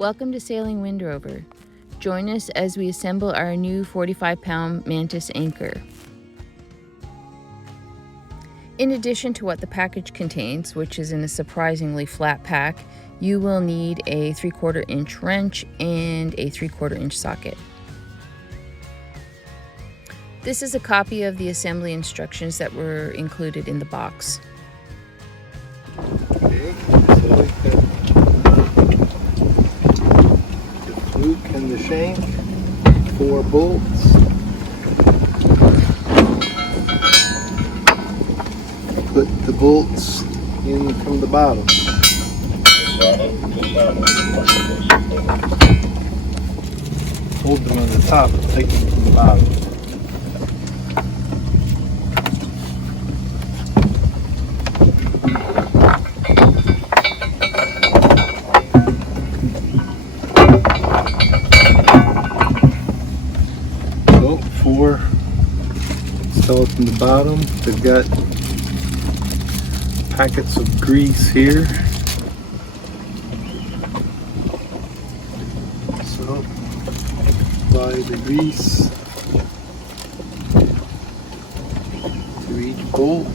Welcome to Sailing Wind Rover. Join us as we assemble our new 45-pound Mantus anchor. In addition to what the package contains, which is in a surprisingly flat pack, you will need a 3/4 inch wrench and a 3/4 inch socket. This is a copy of the assembly instructions that were included in the box. Okay, so we got the fluke and the shank, 4 bolts. Put the bolts in from the bottom. Hold them on the top and take them from the bottom. So 4 installed from the bottom. They've got packets of grease here. So apply the grease to each bolt.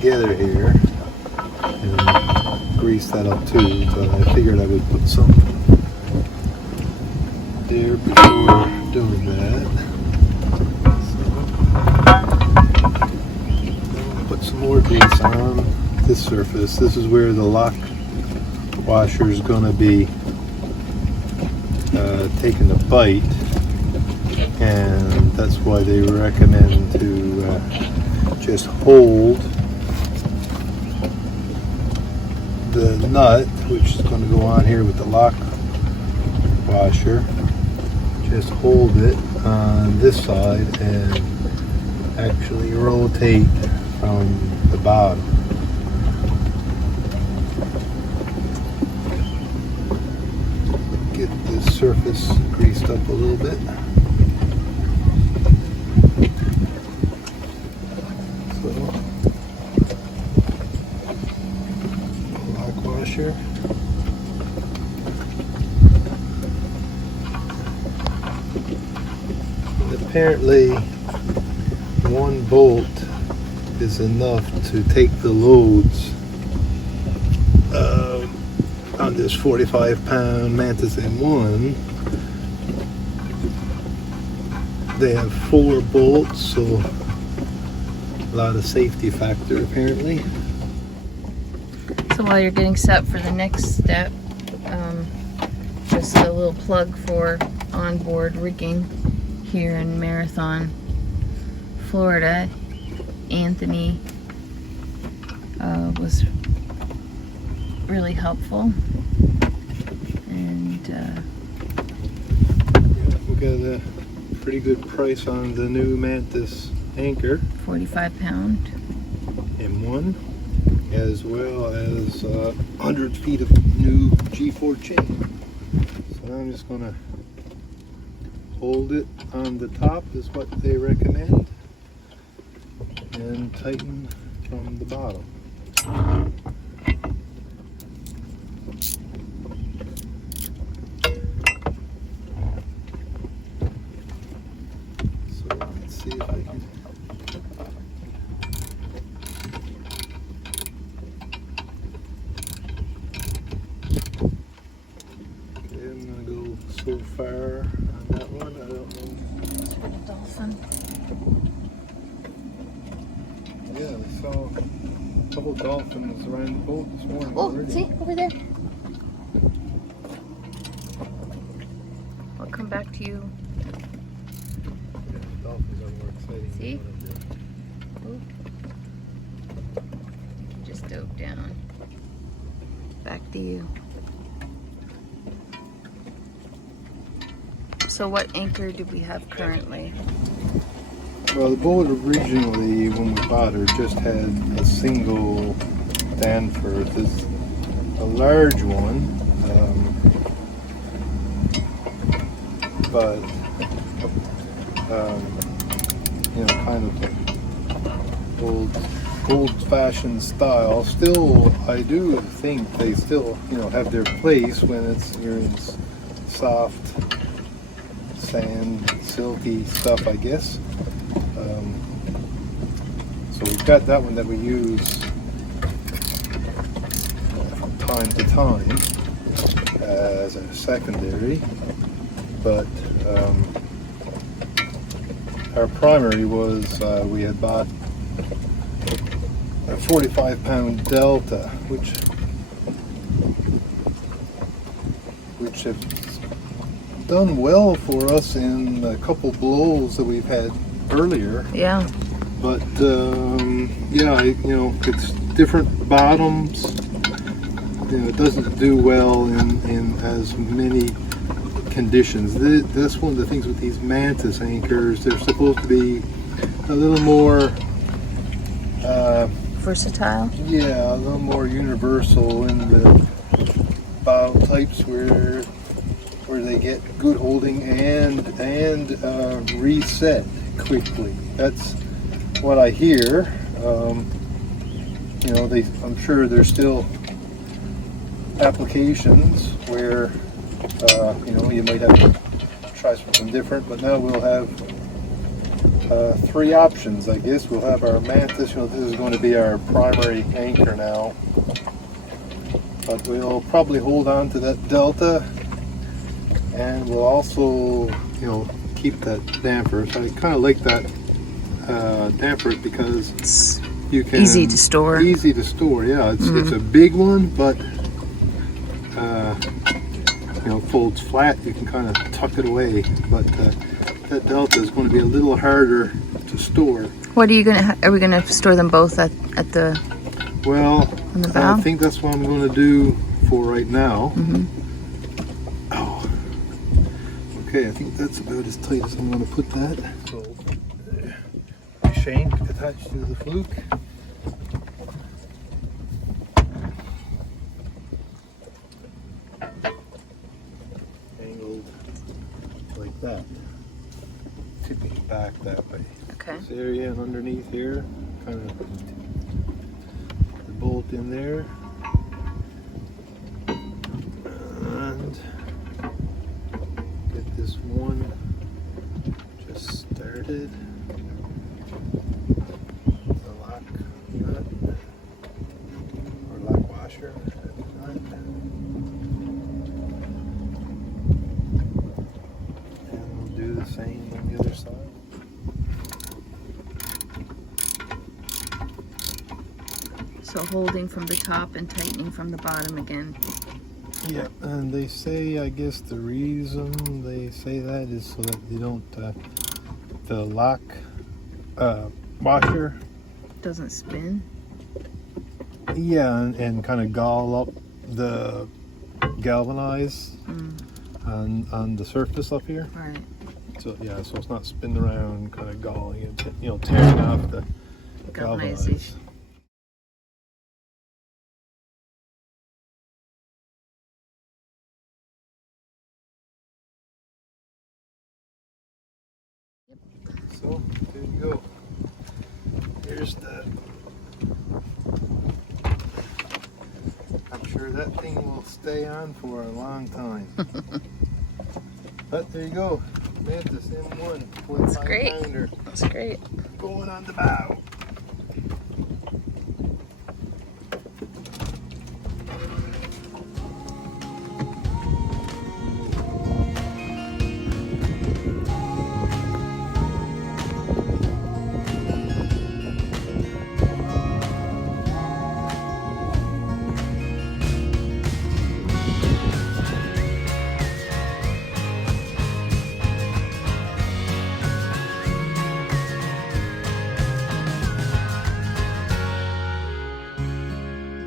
Together here and grease that up too, but I figured I would put some there before doing that. So put some more grease on this surface. This is where the lock washer is going to be taking a bite, and that's why they recommend to just hold the nut, which is going to go on here with the lock washer. Just hold it on this side and actually rotate from the bottom. Get this surface greased up a little bit. Washer. And apparently 1 bolt is enough to take the loads on this 45-pound Mantus M1. They have 4 bolts, so a lot of safety factor apparently. So while you're getting set for the next step, just a little plug for onboard rigging here in Marathon, Florida. Anthony was really helpful, and we got a pretty good price on the new Mantus anchor, 45-pound M1. As well as 100 feet of new G4 chain. So I'm just going to hold it on the top is what they recommend, and tighten from the bottom. So let's see if I can. So far on that one, I don't know. It's for the dolphin. Yeah, we saw a couple dolphins around the boat this morning. Oh, already. see, over there. I'll come back to you. Yeah, dolphins are more exciting. See? Than Just dove down. Back to you. So what anchor do we have currently? well, the boat originally, when we bought her, just had a single Danforth. It's a large one, but you know, kind of old-fashioned style. Still, I do think they still, you know, have their place when you're in soft sand, silky stuff, I guess. So we've got that one that we use from time to time as a secondary, but our primary was we had bought a 45-pound Delta, which have done well for us in a couple blows that we've had earlier. Yeah. But yeah, you know, it's different bottoms. You know, it doesn't do well in as many conditions. That's one of the things with these Mantus anchors. They're supposed to be a little more versatile. Yeah, a little more universal in the bottom types where they get good holding and reset quickly. That's what I hear. You know, I'm sure there's still applications where you know, you might have to try something different, but now we'll have 3 options, I guess. We'll have our Mantus. You know, this is going to be our primary anchor now, but we'll probably hold on to that Delta, and we'll also, you know, keep that damper. So I kind of like that damper because It's you can easy to store. Easy to store, yeah. It's a big one, but you know, folds flat. You can kind of tuck it away, but that Delta is going to be a little harder to store. What are you gonna? Are we gonna store them both at the? Well, on the bow? I think that's what I'm going to do for right now. Oh, okay. I think that's about as tight as I'm going to put that. So, shank attached to the fluke. Angled like that. Tipping back that way. Okay. This area and underneath here, kind of the bolt in there. And get this one just started. The lock nut or lock washer nut. And we'll do the same on the other side. So holding from the top and tightening from the bottom again. Yeah, and they say, I guess the reason they say that is so that you don't, the lock washer Doesn't spin. Yeah, and kind of gall up the galvanize on the surface up here. Right. So yeah, so it's not spinning around, kind of galling it, you know, tearing off the galvanize. Galvanization. So there you go. Here's the. I'm sure that thing will stay on for a long time. But there you go. Mantus M1. That's great. Pounder That's great. going on the bow.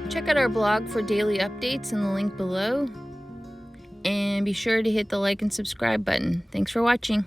Check out our blog for daily updates in the link below. And be sure to hit the like and subscribe button. Thanks for watching.